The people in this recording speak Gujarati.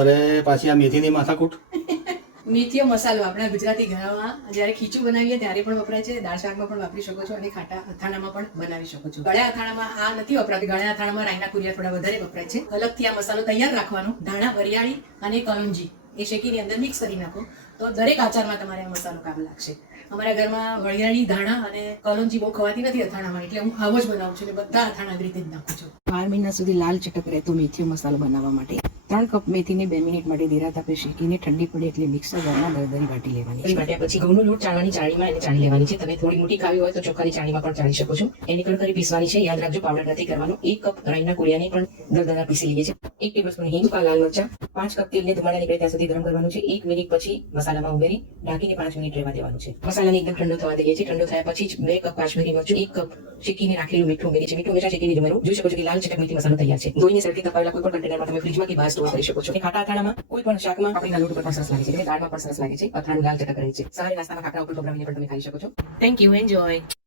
અરે પાછી આ મેથીની માથાકૂટ. મેથીયો મસાલો આપણા ગુજરાતી ઘરમાં જ્યારે ખીચું બનાવીએ ત્યારે પણ વપરાય છે, દાળ શાકમાં પણ વાપરી શકો છો અને ખાટા અથાણામાં પણ બનાવી શકો છો. ગળ્યા અથાણામાં આ નથી વપરાતી, ગળ્યા અથાણામાં રાયના કુરિયા થોડા વધારે વપરાય છે. અલગથી આ મસાલો તૈયાર રાખવાનો, ધાણા, વરિયાળી અને કળુંજી એ શેકીની અંદર મિક્સ કરી નાખો, તો દરેક આચારમાં તમારે આ મસાલો કામ લાગશે. અમારા ઘરમાં વળિયાળી ધાણા અને કલોંજી બહુ ખવાતી નથી અથાણામાં, એટલે હું આવો જ બનાવું છું અને બધા અથાણા આવી રીતે જ નાખું છું. બાર મહિના સુધી લાલ ચટક રહેતો મેથીયો મસાલો બનાવવા માટે. ત્રણ કપ મેથીને બે મિનિટ માટે ધીરા તાપે શેકીને ઠંડી પડે એટલે મિક્સર જારમાં દરદરી વાટી લેવાની એ પછી ઘઉંનો લોટ ચાળવાની ચાળણીમાં એને ચાળી લેવાની છે. તમે થોડી મોટી ખાવી હોય તો ચોખાની ચાળણીમાં પણ ચાળી શકો છો. એની કડકરી પીસવાની છે. યાદ રાખજો, પાવડર નથી કરવાનો. એક કપ રાઈના કોળિયાની પણ દરદરા પીસી લઈએ છે એક ટેબલ સ્પૂન હિંગ લાલ મરચા, પાંચ કપ તેલને ધુમાડા નીકળે ત્યાં સુધી ગરમ કરવાનું છે. એક મિનિટ પછી મસાલામાં ઉમેરી ઢાંકીને પાંચ મિનિટ રહેવા દેવાનું છે. મસાલાને એકદમ ઠંડો થવા દઈએ છીએ. ઠંડો થયા પછી બે કપ કાશ્મીરી મરચું, એક કપ શેકીને રાખેલું મીઠું ઉમેરી છે. મીઠું હંમેશા શેકીને જ ઉમેરવું જોઈ શકો છો કે લાલ ચટક મીઠી મસાલો તૈયાર છે. ધોઈને સરખી તપાવેલા કોઈ પણ કન્ટેનરમાં તમે ફ્રીજમાં કે બહાર સ્ટોર કરી શકો છો. ખાટા અથાણામાં કોઈ પણ શાકમાં આપણી લોટ ઉપર પણ સરસ લાગે છે. દાળમાં પણ સરસ લાગે છે. અથાણું લાલ ચટક રહે છે. સવારે નાસ્તામાં ખાટા ઉપર ગભરાવીને પણ તમે ખાઈ શકો છો. Thank you enjoy